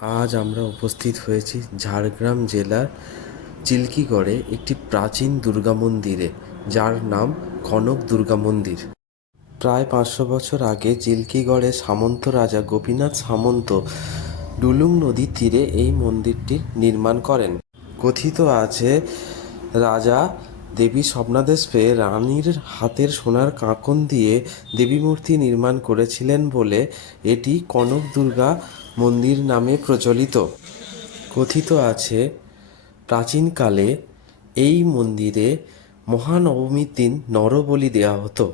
আজ আমরা উপস্থিত হয়েছি ঝাড়গ্রাম জেলার চিল্কিগড়ে একটি প্রাচীন দুর্গা মন্দিরে, যার নাম কনক দুর্গা মন্দির। প্রায় 500 বছর আগে চিল্কিগড়ে সামন্ত রাজা গোপীনাথ সামন্ত ডুলুং নদীর তীরে এই মন্দিরটি নির্মাণ করেন। কথিত আছে, রাজা দেবী স্বপ্নাদেশ পেয়ে রানীর হাতের সোনার কাঁকন দিয়ে দেবী মূর্তি নির্মাণ করেছিলেন বলে এটি কনক দুর্গা মন্দির নামে প্রচলিত। কথিত আছে, প্রাচীনকালে এই মন্দিরে মহানবমীর দিন নরবলি দেওয়া হতো।